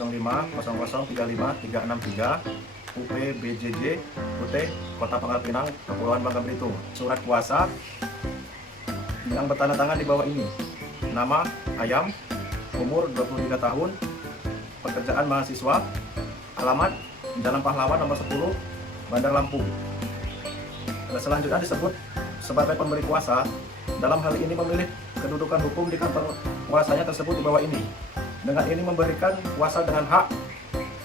0500353663 UP BJJ UT Kota Pangkal Pinang, Kepulauan Bangka Belitung. Surat kuasa yang bertanda tangan di bawah ini. Nama Ayam, umur 23 tahun, pekerjaan mahasiswa, alamat Jalan Pahlawan nomor 10, Bandar Lampung. Selanjutnya disebut sebagai pemberi kuasa, dalam hal ini memilih kedudukan hukum di kantor kuasanya tersebut di bawah ini. Dengan ini memberikan kuasa dengan hak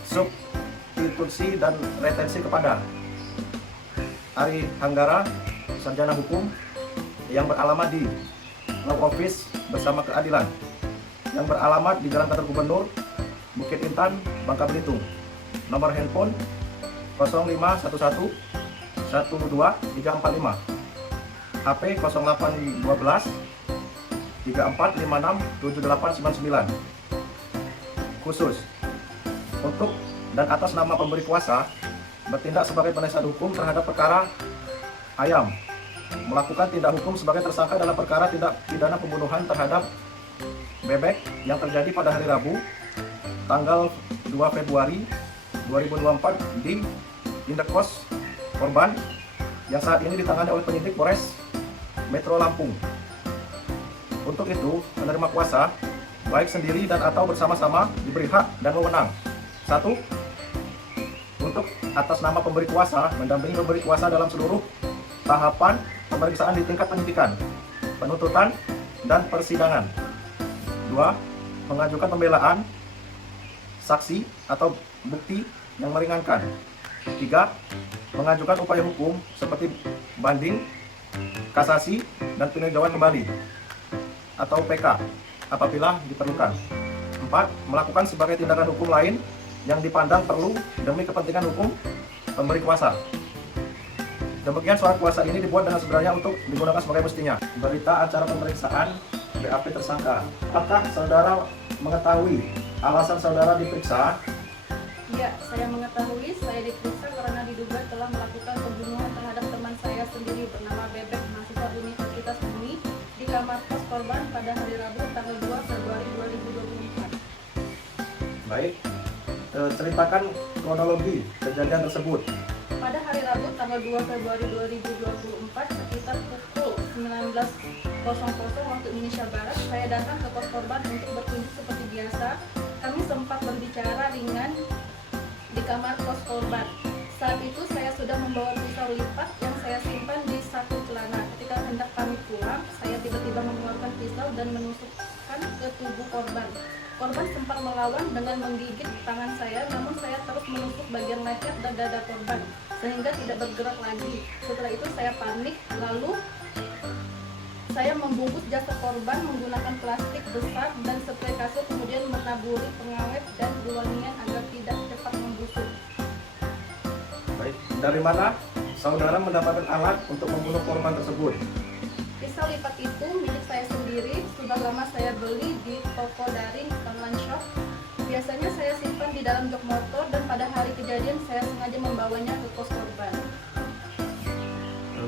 substitusi dan retensi kepada Ari Hanggara, sarjana hukum yang beralamat di Law Office Bersama Keadilan, yang beralamat di Jalan Kantor Gubernur, Bukit Intan, Bangka Belitung. Nomor handphone 0511 12345, HP 0812 34567899. Khusus untuk dan atas nama pemberi kuasa bertindak sebagai penasihat hukum terhadap perkara Ayam, melakukan tindak hukum sebagai tersangka dalam perkara tindak pidana pembunuhan terhadap Bebek yang terjadi pada hari Rabu tanggal 2 Februari 2024 di Indekos korban yang saat ini ditangani oleh penyidik Polres Metro Lampung. Untuk itu, penerima kuasa baik sendiri dan atau bersama-sama diberi hak dan wewenang. 1. Untuk atas nama pemberi kuasa mendampingi pemberi kuasa dalam seluruh tahapan pemeriksaan di tingkat penyidikan, penuntutan, dan persidangan. 2. Mengajukan pembelaan, saksi atau bukti yang meringankan. 3. Mengajukan upaya hukum seperti banding, kasasi, dan peninjauan kembali atau PK apabila diperlukan. 4. Melakukan sebagai tindakan hukum lain yang dipandang perlu demi kepentingan hukum pemberi kuasa. Demikian surat kuasa ini dibuat dengan sebenarnya untuk digunakan sebagai mestinya. Berita acara pemeriksaan BAP tersangka. Apakah saudara mengetahui alasan saudara diperiksa? Ya, saya mengetahui saya diperiksa karena diduga telah melakukan pembunuhan terhadap teman saya sendiri bernama Bebek, mahasiswa Universitas Bumi, di kamar kos korban pada hari Rabu tanggal 2 Februari 2024. Baik, ceritakan kronologi kejadian tersebut. Pada hari Rabu tanggal 2 Februari 2024 sekitar pukul 19.00 waktu Indonesia Barat, saya datang ke kos korban untuk berkunjung seperti biasa. Kami sempat berbicara ringan di kamar kos korban. Saat itu saya sudah membawa pisau lipat yang saya simpan di saku celana. Ketika hendak kami pulang, saya tiba-tiba mengeluarkan pisau dan menusukkan ke tubuh korban. Korban sempat melawan dengan menggigit tangan saya, namun saya terus menusuk bagian leher dan dada korban sehingga tidak bergerak lagi. Setelah itu saya panik, lalu saya membungkus jasad korban menggunakan plastik besar dan spray kasur, kemudian menaburi pengawet dan wangian agar tidak cepat membusuk. Baik, dari mana saudara mendapatkan alat untuk membunuh korban tersebut? Pisau lipat itu milik saya sendiri, sudah lama saya beli di toko daring online shop. Biasanya saya simpan di dalam jok motor dan pada hari kejadian saya sengaja membawanya ke kos korban.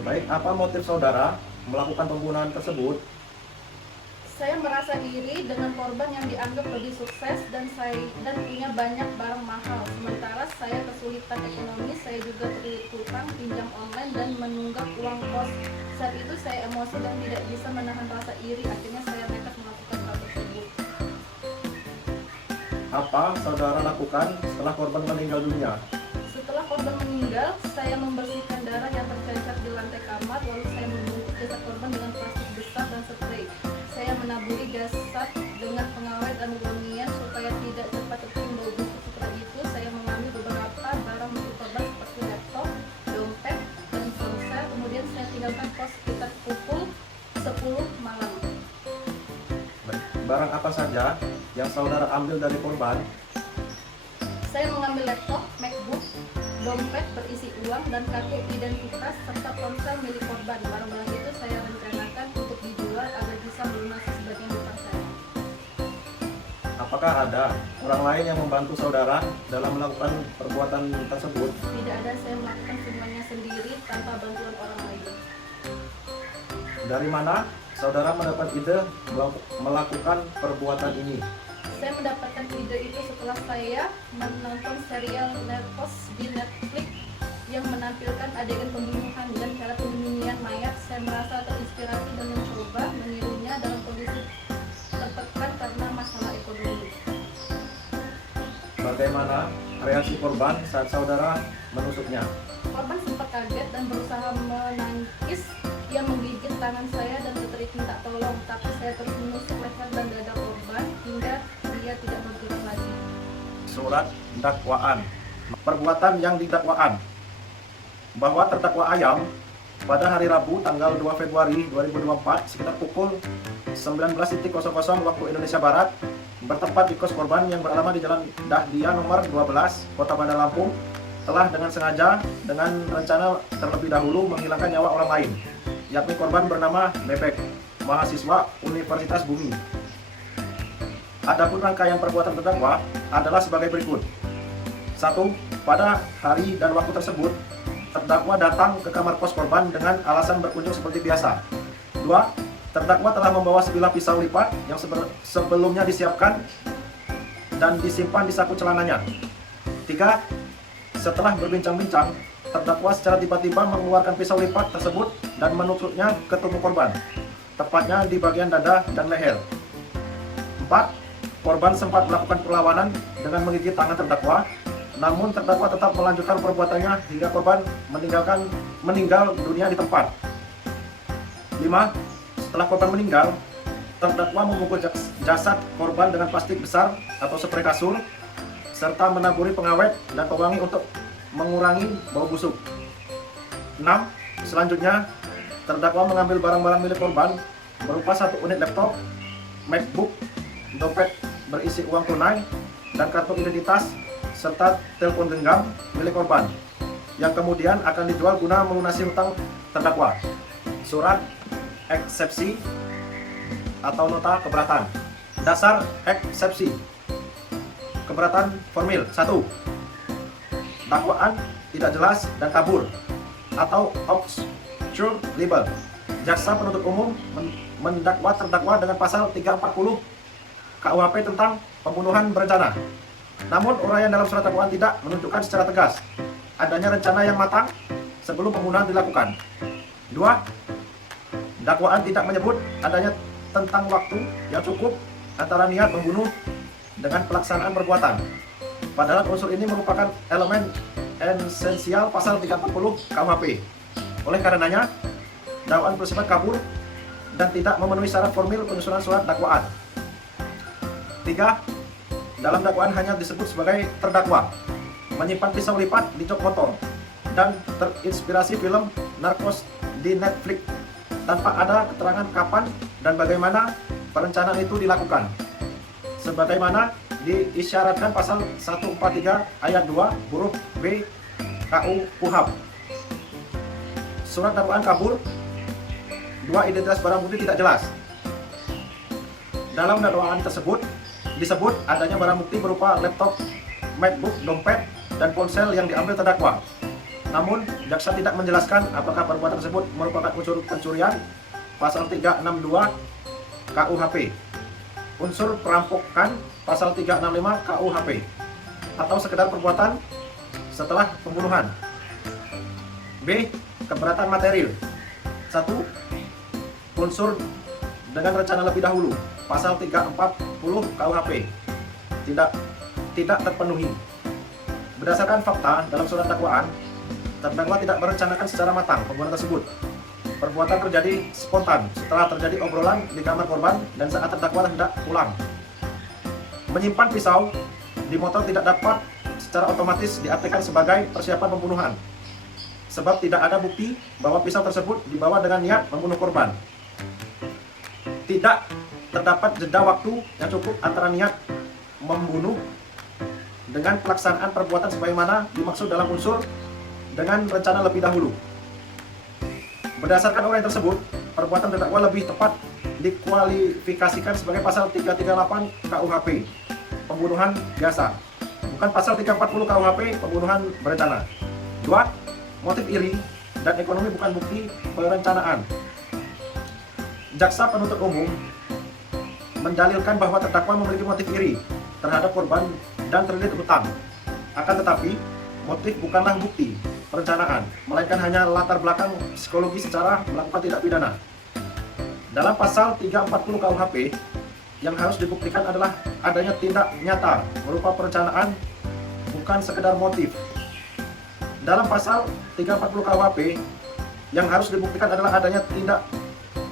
Baik, apa motif saudara melakukan pembunuhan tersebut? Saya merasa iri dengan korban yang dianggap lebih sukses dan punya banyak barang mahal. Sementara saya kesulitan ekonomi, saya juga terlilit hutang, pinjam online, dan menunggak uang kos. Saat itu saya emosi dan tidak bisa menahan rasa iri. Akhirnya saya nekat melakukan hal tersebut. Apa saudara lakukan setelah korban meninggal dunia? Setelah korban meninggal, saya membersihkan darah yang tercecer di lantai kamar, lalu saya membungkus jasad korban dengan plastik besar dan spray. Saya menaburi jasad dengan pengawet dan wangian supaya tidak cepat tercium bau busuk. Setelah itu, saya mengambil beberapa barang milik korban seperti laptop, dompet, dan ponsel. Kemudian saya tinggalkan kos sekitar pukul 10 malam. Barang apa saja yang saudara ambil dari korban? Saya mengambil laptop, MacBook, dompet berisi uang, dan kartu identitas, serta ponsel milik korban. Barang-barang itu saya rencanakan untuk dijual agar bisa melunasi sebagian hutang saya. Apakah ada orang lain yang membantu saudara dalam melakukan perbuatan tersebut? Tidak ada, saya melakukan semuanya sendiri tanpa bantuan orang lain. Dari mana saudara mendapat ide melakukan perbuatan ini? Saya mendapatkan ide itu setelah saya menonton serial Narcos di Netflix yang menampilkan adegan pembunuhan dan cara penyembunyian mayat. Saya merasa terinspirasi dan mencoba menirunya dalam kondisi tertekan karena masalah ekonomi. Bagaimana reaksi korban saat saudara menusuknya? Korban sempat kaget dan berusaha menangkis. Ia menggigit tangan saya dan berteriak minta tolong, tapi saya terus menusuk leher dan dada korban hingga dia tidak bergerak lagi. Surat dakwaan. Perbuatan yang didakwaan bahwa terdakwa Ayam pada hari Rabu tanggal 2 Februari 2024 sekitar pukul 19.00 waktu Indonesia Barat bertempat di kos korban yang beralamat di Jalan Dahdia nomor 12, Kota Bandar Lampung, telah dengan sengaja dengan rencana terlebih dahulu menghilangkan nyawa orang lain, yakni korban bernama Bebek, mahasiswa Universitas Bumi. Adapun rangkaian perbuatan terdakwa adalah sebagai berikut. 1. Pada hari dan waktu tersebut, terdakwa datang ke kamar kos korban dengan alasan berkunjung seperti biasa. 2. Terdakwa telah membawa sebilah pisau lipat yang sebelumnya disiapkan dan disimpan di saku celananya. 3. Setelah berbincang-bincang, terdakwa secara tiba-tiba mengeluarkan pisau lipat tersebut dan menusuknya ke tubuh korban, tepatnya di bagian dada dan leher. 4. Korban sempat melakukan perlawanan dengan menggigit tangan terdakwa, namun terdakwa tetap melanjutkan perbuatannya hingga korban meninggal dunia di tempat. 5. Setelah korban meninggal, terdakwa memukul jasad korban dengan plastik besar atau spray kasur, serta menaburi pengawet dan pewangi untuk mengurangi bau busuk. 6. Selanjutnya, terdakwa mengambil barang-barang milik korban berupa 1 unit laptop, MacBook, dompet berisi uang tunai, dan kartu identitas, serta telepon genggam milik korban, yang kemudian akan dijual guna melunasi hutang terdakwa. Surat eksepsi atau nota keberatan. Dasar eksepsi. Keberatan formil. 1. Dakwaan tidak jelas dan kabur atau obscure libel. Jaksa penuntut umum mendakwa terdakwa dengan pasal 340 KUHP tentang pembunuhan berencana. Namun uraian dalam surat dakwaan tidak menunjukkan secara tegas adanya rencana yang matang sebelum pembunuhan dilakukan. 2. Dakwaan tidak menyebut adanya tentang waktu yang cukup antara niat membunuh dengan pelaksanaan perbuatan. Padahal unsur ini merupakan elemen esensial pasal 340 KUHP. Oleh karenanya, dakwaan bersifat kabur dan tidak memenuhi syarat formil penyusunan surat dakwaan. 3. Dalam dakwaan hanya disebut sebagai terdakwa menyimpan pisau lipat di jok motor dan terinspirasi film Narcos di Netflix tanpa ada keterangan kapan dan bagaimana perencanaan itu dilakukan, sebagaimana diisyaratkan pasal 143 ayat 2 huruf B KU KUHP. Surat dakwaan kabur. 2. Identitas barang bukti tidak jelas. Dalam dakwaan tersebut disebut adanya barang bukti berupa laptop, MacBook, dompet, dan ponsel yang diambil terdakwa. Namun, jaksa tidak menjelaskan apakah perbuatan tersebut merupakan unsur pencurian pasal 362 KUHP, unsur perampokan pasal 365 KUHP, atau sekedar perbuatan setelah pembunuhan. B. Keberatan material. 1. Unsur dengan rencana lebih dahulu pasal 340 KUHP tidak terpenuhi. Berdasarkan fakta dalam surat dakwaan, terdakwa tidak merencanakan secara matang pembunuhan tersebut. Perbuatan terjadi spontan setelah terjadi obrolan di kamar korban dan saat terdakwa hendak pulang. Menyimpan pisau di motor tidak dapat secara otomatis diartikan sebagai persiapan pembunuhan, sebab tidak ada bukti bahwa pisau tersebut dibawa dengan niat membunuh korban. Tidak terdapat jeda waktu yang cukup antara niat membunuh dengan pelaksanaan perbuatan sebagaimana dimaksud dalam unsur dengan rencana lebih dahulu. Berdasarkan uraian tersebut, perbuatan terdakwa lebih tepat dikualifikasikan sebagai pasal 338 KUHP, pembunuhan biasa, bukan pasal 340 KUHP, pembunuhan berencana. 2. Motif iri dan ekonomi bukan bukti perencanaan. Jaksa penuntut umum mendalilkan bahwa terdakwa memiliki motif iri terhadap korban dan terlilit hutang. Akan tetapi, motif bukanlah bukti perencanaan, melainkan hanya latar belakang psikologi secara melakukan tindak pidana. Dalam pasal 340 KUHP, yang harus dibuktikan adalah adanya tindak nyata berupa perencanaan, bukan sekedar motif. Dalam pasal 340 KUHP, yang harus dibuktikan adalah adanya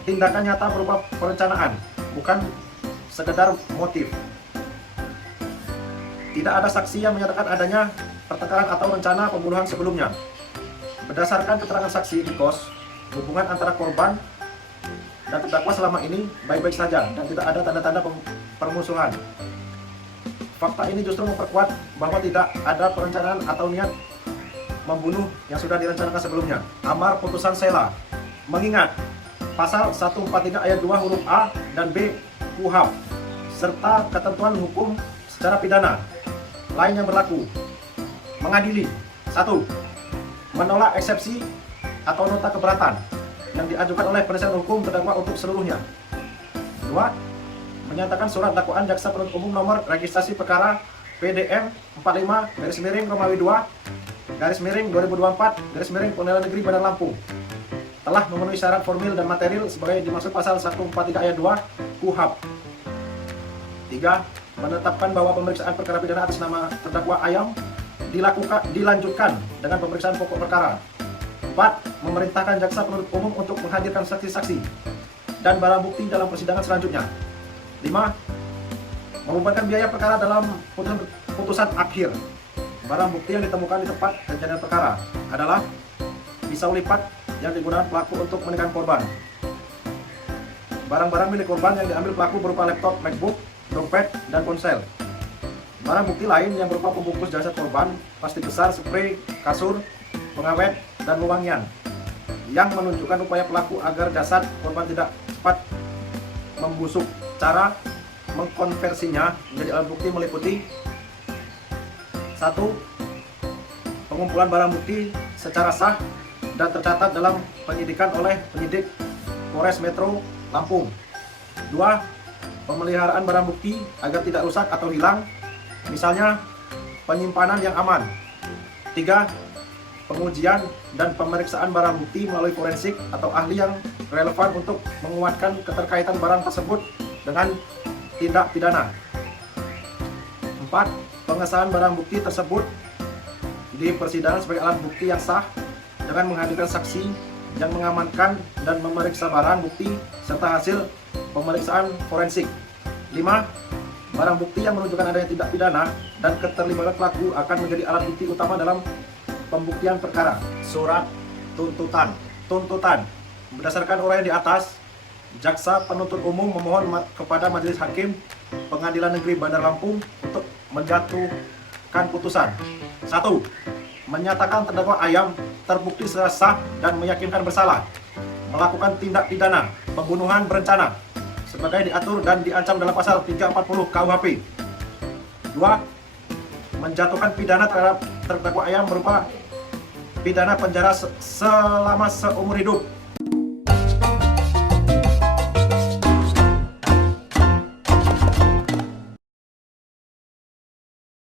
tindakan nyata berupa perencanaan, bukan sekedar motif. Tidak ada saksi yang menyatakan adanya pertengkaran atau rencana pembunuhan sebelumnya. Berdasarkan keterangan saksi di kos, hubungan antara korban dan terdakwa selama ini baik-baik saja dan tidak ada tanda-tanda permusuhan. Fakta ini justru memperkuat bahwa tidak ada perencanaan atau niat membunuh yang sudah direncanakan sebelumnya. Amar putusan sela mengingat pasal 143 ayat 2 huruf A dan B KUHP serta ketentuan hukum secara pidana lain yang berlaku. Mengadili 1. Menolak eksepsi atau nota keberatan yang diajukan oleh penasihat hukum terdakwa untuk seluruhnya. 2. Menyatakan surat dakwaan jaksa penuntut umum nomor registrasi perkara PDM 45/Romawi 2/2024 Pengadilan Negeri Bandar Lampung telah memenuhi syarat formil dan material sebagai dimaksud pasal 143 ayat 2 KUHP. 3. Menetapkan bahwa pemeriksaan perkara pidana atas nama terdakwa Ayam dilanjutkan dengan pemeriksaan pokok perkara. 4. Memerintahkan jaksa penuntut umum untuk menghadirkan saksi-saksi dan barang bukti dalam persidangan selanjutnya. 5. Membebankan biaya perkara dalam putusan akhir. Barang bukti yang ditemukan di tempat kejadian perkara adalah pisau lipat yang digunakan pelaku untuk menekan korban. Barang-barang milik korban yang diambil pelaku berupa laptop, MacBook, dompet, dan ponsel. Barang bukti lain yang berupa pembungkus jasad korban, plastik besar, spray, kasur, pengawet, dan wewangian yang menunjukkan upaya pelaku agar jasad korban tidak cepat membusuk. Cara mengkonversinya menjadi alat bukti meliputi 1. Pengumpulan barang bukti secara sah dan tercatat dalam penyidikan oleh penyidik Polres Metro Lampung. 2. Pemeliharaan barang bukti agar tidak rusak atau hilang, misalnya penyimpanan yang aman. 3. Pengujian dan pemeriksaan barang bukti melalui forensik atau ahli yang relevan untuk menguatkan keterkaitan barang tersebut dengan tindak pidana. 4. Pengesahan barang bukti tersebut di persidangan sebagai alat bukti yang sah dengan menghadirkan saksi yang mengamankan dan memeriksa barang bukti serta hasil pemeriksaan forensik. 5. Barang bukti yang menunjukkan adanya tindak pidana dan keterlibatan pelaku akan menjadi alat bukti utama dalam pembuktian perkara. Surat tuntutan. Berdasarkan uraian di atas, jaksa penuntut umum memohon kepada Majelis Hakim Pengadilan Negeri Bandar Lampung untuk menjatuhkan putusan. 1. Menyatakan terdakwa Ayam terbukti secara sah dan meyakinkan bersalah melakukan tindak pidana pembunuhan berencana sebagai diatur dan diancam dalam pasal 340 KUHP. 2. Menjatuhkan pidana terhadap terdakwa Ayam berupa pidana penjara selama seumur hidup